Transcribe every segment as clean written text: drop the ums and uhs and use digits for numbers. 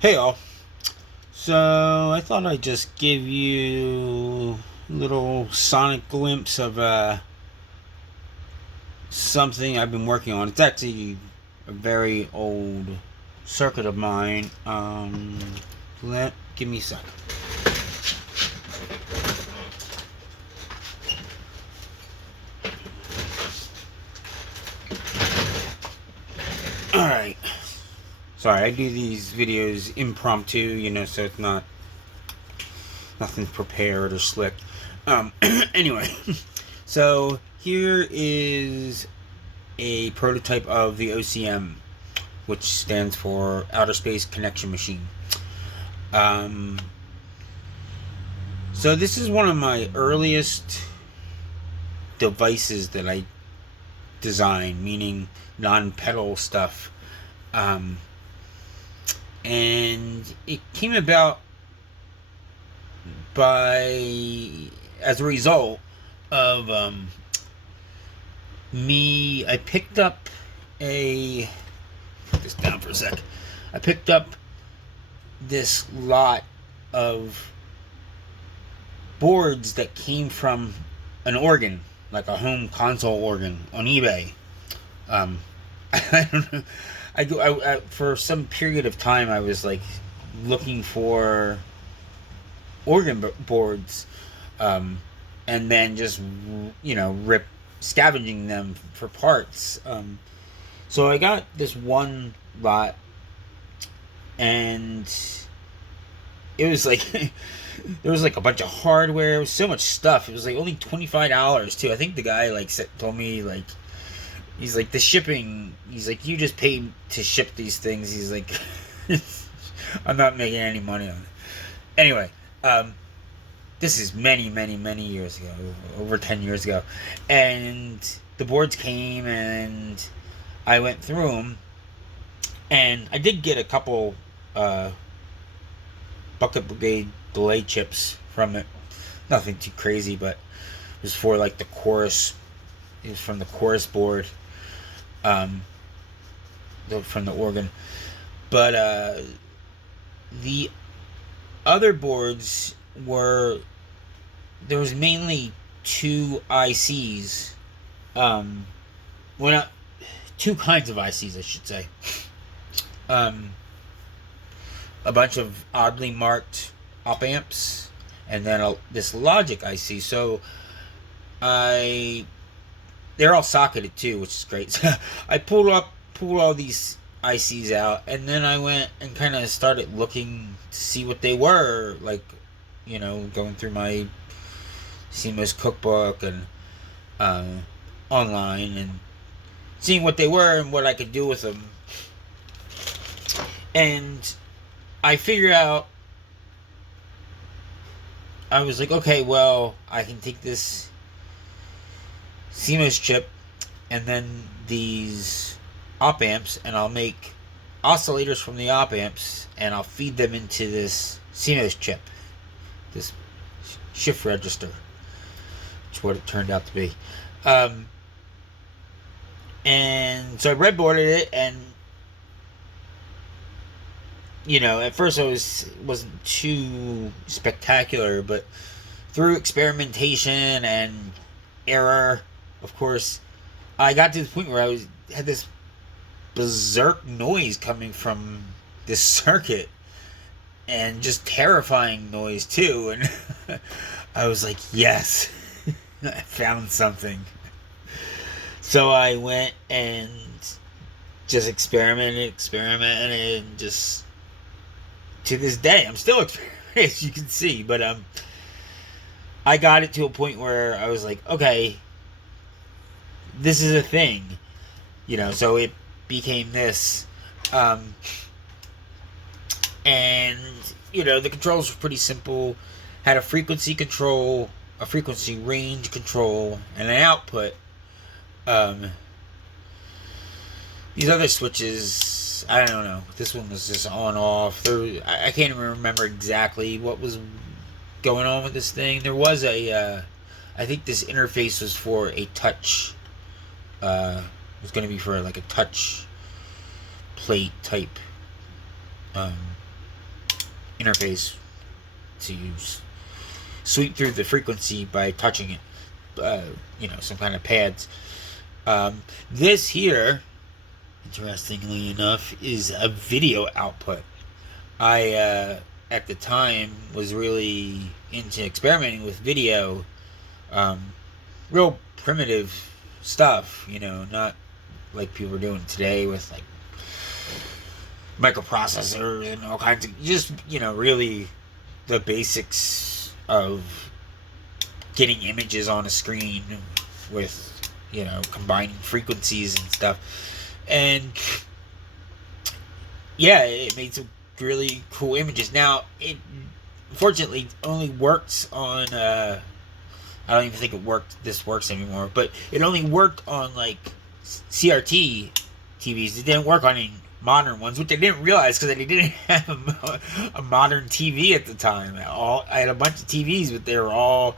Hey all. So I thought I'd just give you a little sonic glimpse of something I've been working on. It's actually a very old circuit of mine. Give me a sec. All right. Sorry, I do these videos impromptu, so it's not nothing prepared or slick. Anyway, so here is a prototype of the O C.M, which stands for Outer-spaceConnection Machine. Um, so this is one of my earliest devices that I designed, meaning non-pedal stuff. Um, and it came about as a result of I picked up put this down for a sec. I picked up this lot of boards that came from an organ, like a home console organ, on eBay. I don't know. For some period of time, I was like looking for organ boards, and then just scavenging them for parts. So I got this one lot, and it was like there was like a bunch of hardware. It was so much stuff. It was like only $25 too. I think the guy told me he's like the shipping. He's like, you just pay to ship these things. He's like, I'm not making any money on it. Anyway, this is many, many, many years ago, over 10 years ago, and the boards came and I went through them, and I did get a couple Bucket Brigade delay chips from it. Nothing too crazy, but it was for like the chorus. It was from the chorus board, from the organ. But the other boards there was mainly two ICs. Well, not two kinds of ICs, I should say. A bunch of oddly marked op amps, and then this logic IC. So they're all socketed too, which is great. So I pulled all these ICs out, and then I went and kind of started looking to see what they were, like, going through my CMOS cookbook and online, and seeing what they were and what I could do with them. And I figured out, I was like, okay, well, I can take this CMOS chip and then these op amps, and I'll make oscillators from the op amps, and I'll feed them into this CMOS chip, this shift register, which is what it turned out to be. And so I breadboarded it, and at first I wasn't too spectacular, but through experimentation and error, of course, I got to the point where had this berserk noise coming from this circuit, and just terrifying noise too. And I was like, yes, I found something. So I went and just experimented, and just to this day, I'm still experimenting, as you can see. But I got it to a point where I was like, okay, this is a thing, So it became this, and the controls were pretty simple. Had a frequency control, a frequency range control, and an output. These other switches, I don't know. This one was just on off. I can't even remember exactly what was going on with this thing. There was I think this interface was for a touch. It was going to be for like a touch plate type interface to sweep through the frequency by touching it. Some kind of pads. This here, interestingly enough, is a video output. I at the time was really into experimenting with video, real primitive stuff, not like people are doing today with like microprocessors and all kinds of, just really the basics of getting images on a screen with combining frequencies and stuff. And yeah, it made some really cool images. Now it unfortunately only works on I don't even think this works anymore, but it only worked on like CRT TVs. It didn't work on any modern ones, which I didn't realize because I didn't have a modern TV at the time. I had a bunch of TVs, but they were all,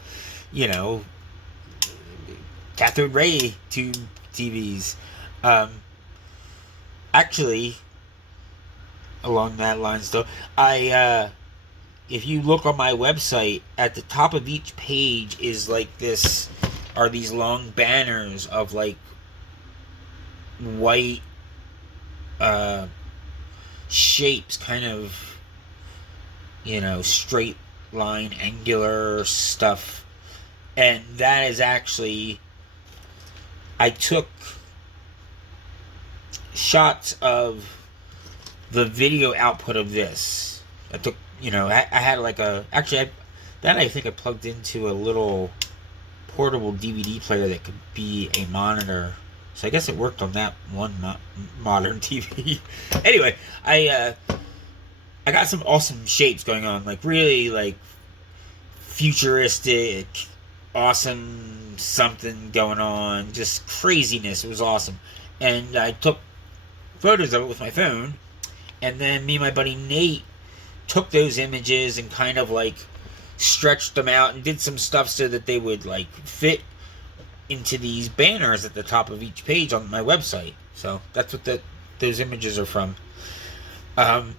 cathode ray tube TVs. Actually, along that lines though, if you look on my website, at the top of each page is like are these long banners of like white shapes, kind of straight line, angular stuff. And that is actually, I took shots of the video output of this. I took, I had like I think I plugged into a little portable DVD player that could be a monitor. So I guess it worked on that one modern TV. Anyway, I got some awesome shapes going on, like really like futuristic, awesome something going on, just craziness. It was awesome. And I took photos of it with my phone, and then me and my buddy Nate took those images and kind of like stretched them out and did some stuff so that they would like fit into these banners at the top of each page on my website. So that's what those images are from. And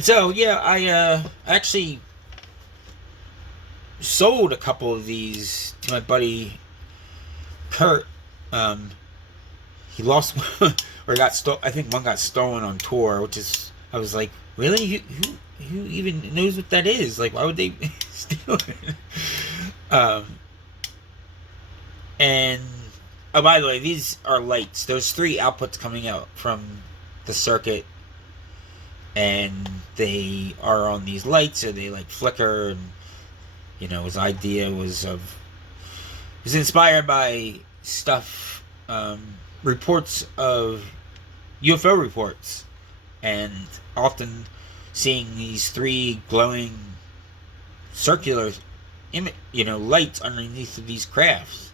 so yeah, I actually sold a couple of these to my buddy Kurt. He lost or I think one got stolen on tour, which is, I was like, really? Who even knows what that is? Like, why would they steal it? And oh, by the way, these are lights. There's 3 outputs coming out from the circuit, and they are on these lights, so they like flicker. And his idea was inspired by stuff, reports of UFO reports, and often seeing these 3 glowing circular lights underneath of these crafts.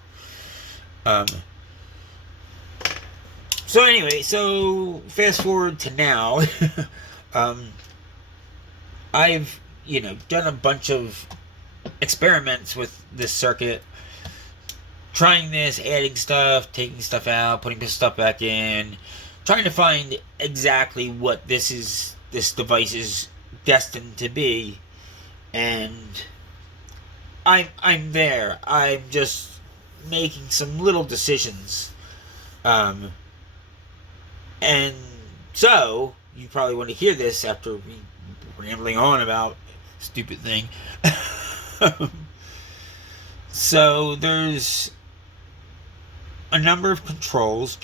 So anyway, fast forward to now. I've done a bunch of experiments with this circuit, trying this, adding stuff, taking stuff out, putting this stuff back in, trying to find exactly what this device is destined to be. And I'm there. I'm just making some little decisions. And so you probably want to hear this after me rambling on about stupid thing. So there's a number of controls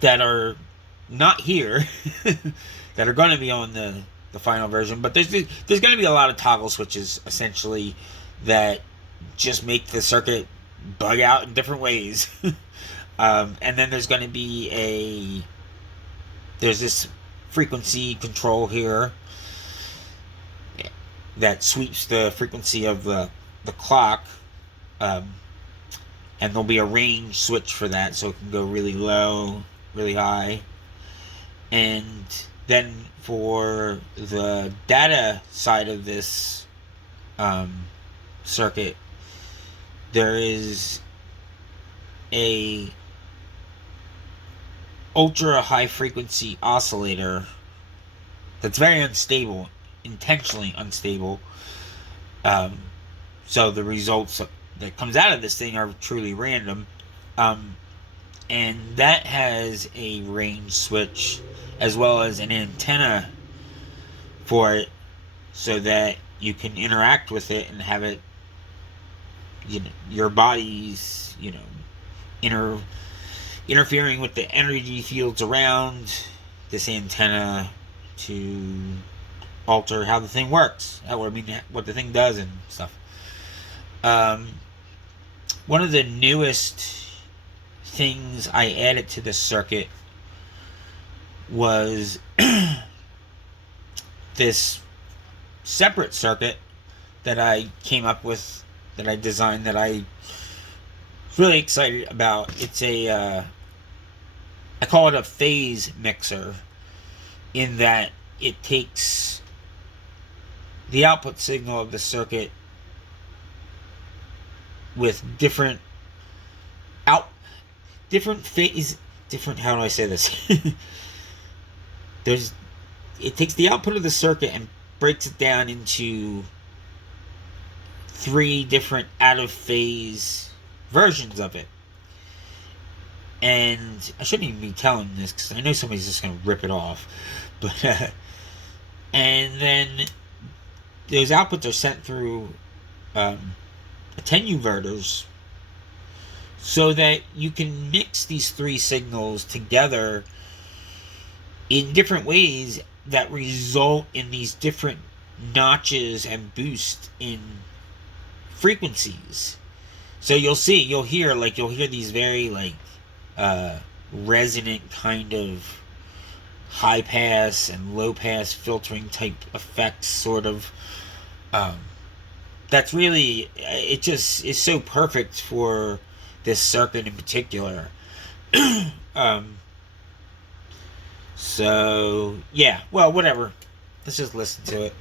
that are not here that are going to be on the final version, but there's going to be a lot of toggle switches essentially that just make the circuit bug out in different ways. And then there's going to be there's this frequency control here that sweeps the frequency of the clock, and there'll be a range switch for that, so it can go really low, really high. And then for the data side of this circuit, there is a ultra high frequency oscillator that's very unstable, intentionally unstable. Um, so the results that comes out of this thing are truly random. Um, and that has a range switch as well as an antenna for it, so that you can interact with it and have it, your body's, interfering with the energy fields around this antenna to alter how the thing works, what the thing does and stuff. Um, One of the newest things I added to this circuit was this separate circuit that I came up with, that I designed, that I was really excited about. It's I call it a phase mixer, in that it takes the output signal of the circuit with different phase, different, how do I say this? It takes the output of the circuit and breaks it down into 3 different out of phase versions of it. And I shouldn't even be telling this, because I know somebody's just going to rip it off. But and then those outputs are sent through attenuverters, so that you can mix these 3 signals together in different ways that result in these different notches and boosts in frequencies. So you'll hear these very resonant kind of high pass and low pass filtering type effects, sort of. That's really, it just is so perfect for this circuit in particular. So yeah, well, whatever. Let's just listen to it.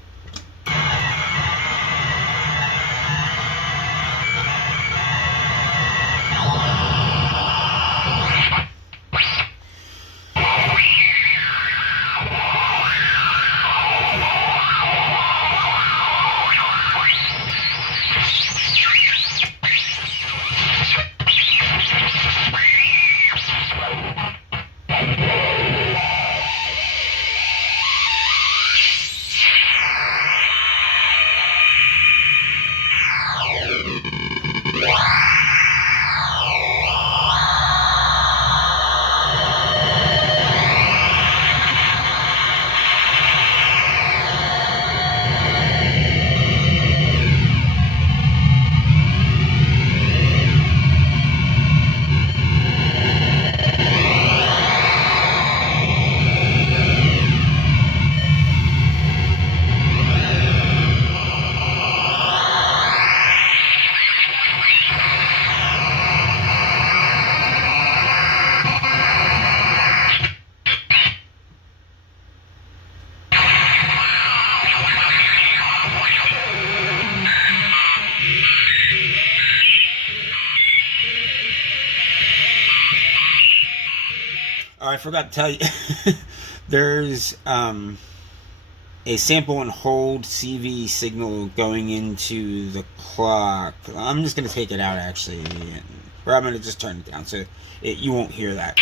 Oh, I forgot to tell you, there's a sample and hold CV signal going into the clock. I'm just going to take it out, actually, or I'm going to just turn it down so you won't hear that.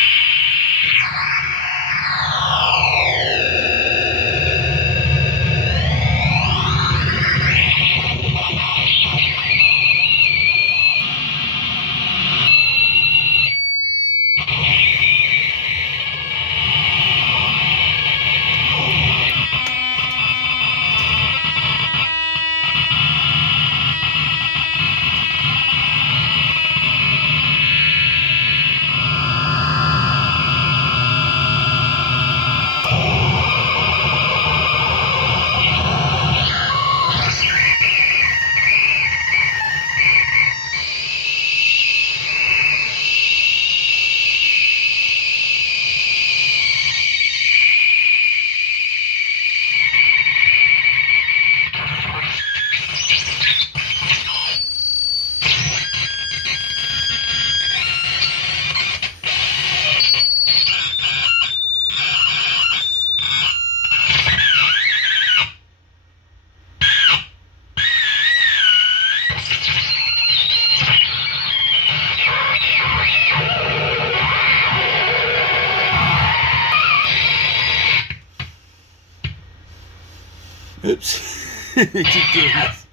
Oops. I keep doing this.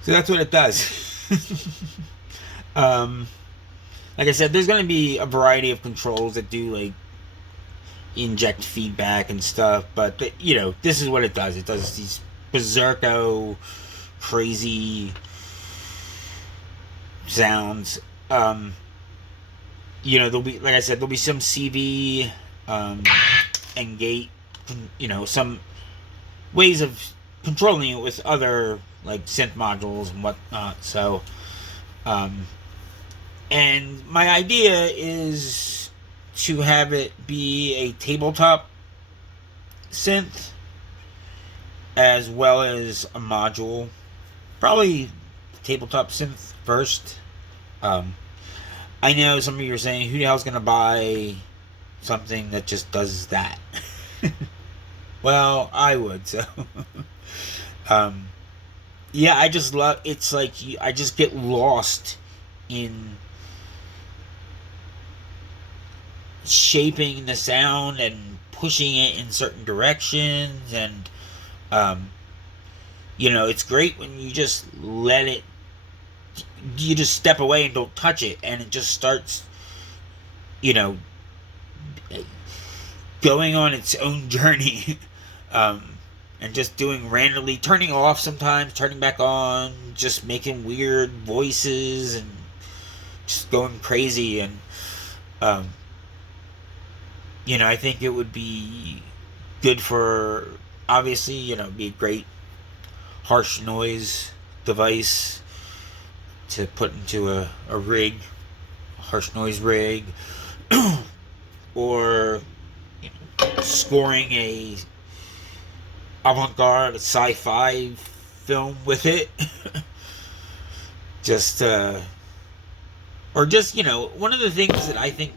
So that's what it does. um, like I said, there's going to be a variety of controls that do like inject feedback and stuff, but this is what it does. It does these berserko, crazy sounds. There'll be, like I said, there'll be some CV and gate, some ways of controlling it with other like synth modules and whatnot. So, and my idea is to have it be a tabletop synth as well as a module. Probably tabletop synth first. I know some of you are saying, who the hell's gonna buy something that just does that? Well, I would. So, yeah, I just love. It's like I just get lost in shaping the sound and pushing it in certain directions, and it's great when you just let it. You just step away and don't touch it, and it just starts, going on its own journey. And just doing randomly, turning off sometimes, turning back on, just making weird voices and just going crazy. And I think it would be good for, obviously, be a great harsh noise device. to put into a rig, a harsh noise rig, or scoring a avant-garde sci-fi film with it. just or just, one of the things that I think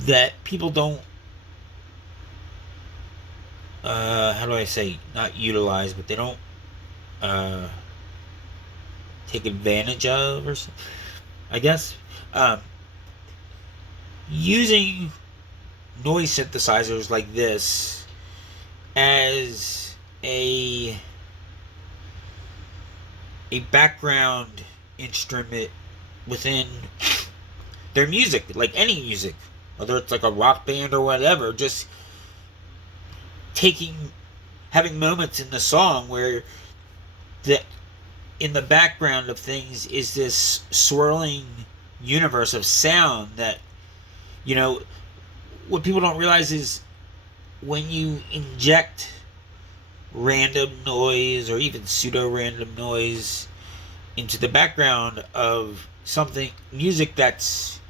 that people don't how do I say, not utilize, but they don't take advantage of, or I guess, using noise synthesizers like this as a background instrument within their music, like any music, whether it's like a rock band or whatever, just having moments in the song where the in the background of things is this swirling universe of sound that, what people don't realize is when you inject random noise or even pseudo-random noise into the background of something, music that's,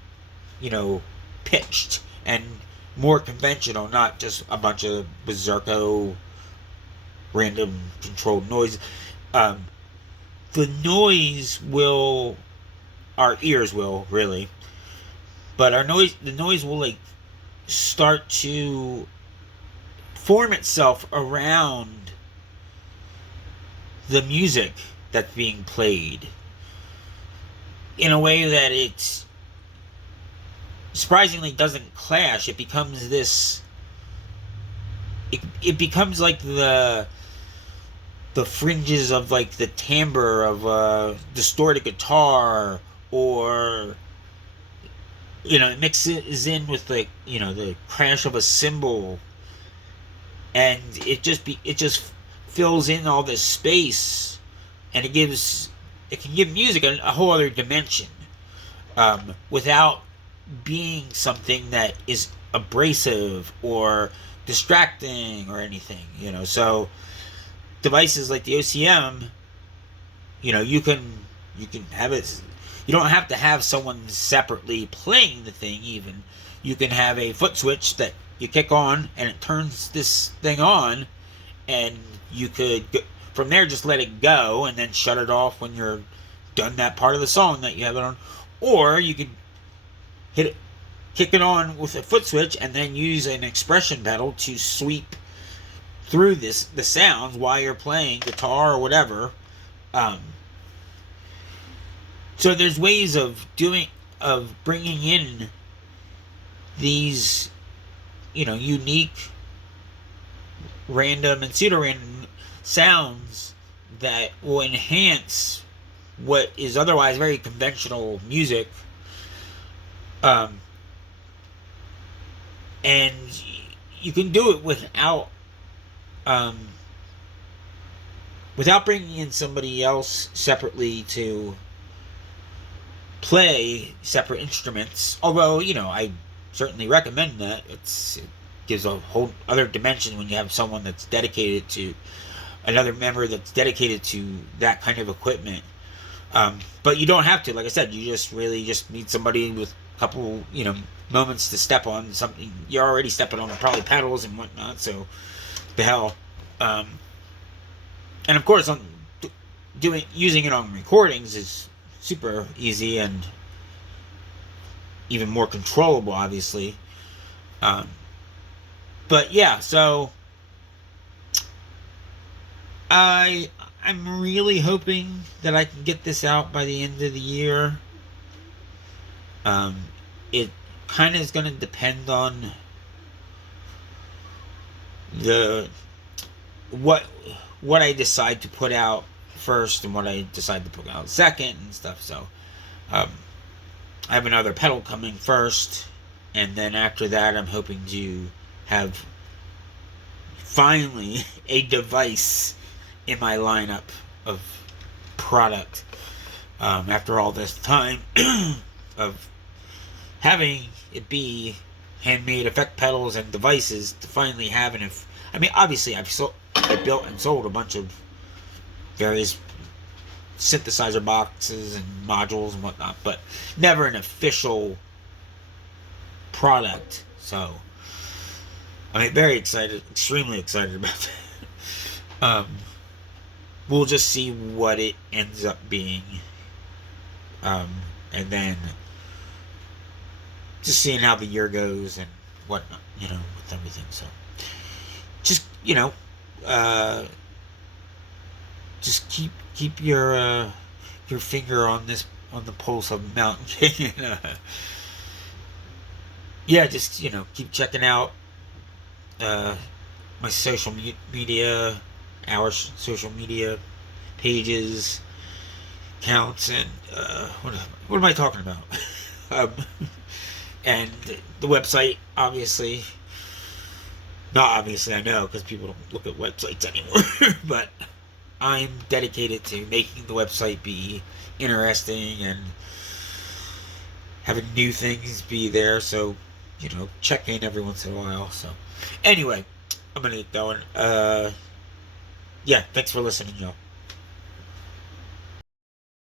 pitched and more conventional, not just a bunch of berserko random controlled noise. The noise will, our ears will, really, but the noise will like start to form itself around the music that's being played in a way that it's surprisingly doesn't clash. It becomes this, it becomes like the fringes of like the timbre of a distorted guitar, or it mixes in with like the crash of a cymbal, and it just fills in all this space, and it can give music a whole other dimension, without being something that is abrasive or distracting or anything. So devices like the OCM, you can have it. You don't have to have someone separately playing the thing. Even you can have a foot switch that you kick on and it turns this thing on, and you could from there just let it go and then shut it off when you're done that part of the song that you have it on. Or you could kick it on with a foot switch and then use an expression pedal to sweep through the sounds while you're playing guitar or whatever. So there's ways of bringing in these, unique, random and pseudo-random sounds that will enhance what is otherwise very conventional music. And you can do it without bringing in somebody else separately to play separate instruments. Although, I certainly recommend that. It gives a whole other dimension when you have someone that's dedicated to, another member that's dedicated to that kind of equipment. But you don't have to. Like I said, you just really just need somebody with a couple, moments to step on something. You're already stepping on probably pedals and whatnot, so the hell. And of course, using it on recordings is super easy and even more controllable, obviously. But yeah, so I'm really hoping that I can get this out by the end of the year. It kind of is going to depend on what I decide to put out first and what I decide to put out second and stuff. So I have another pedal coming first, and then after that I'm hoping to have finally a device in my lineup of product, after all this time of having it be handmade effect pedals and devices, to finally have obviously I built and sold a bunch of various synthesizer boxes and modules and whatnot, but never an official product. So I'm very excited, extremely excited about that. We'll just see what it ends up being, and then just seeing how the year goes and whatnot, with everything. So just just keep your finger on the pulse of Mountainking. And, yeah, just keep checking out my social media, our social media pages, accounts, and what am I talking about? um, and the website, obviously. Not obviously, I know, because people don't look at websites anymore. But I'm dedicated to making the website be interesting and having new things be there. So, check in every once in a while. So, anyway, I'm gonna get going. Yeah, thanks for listening, y'all.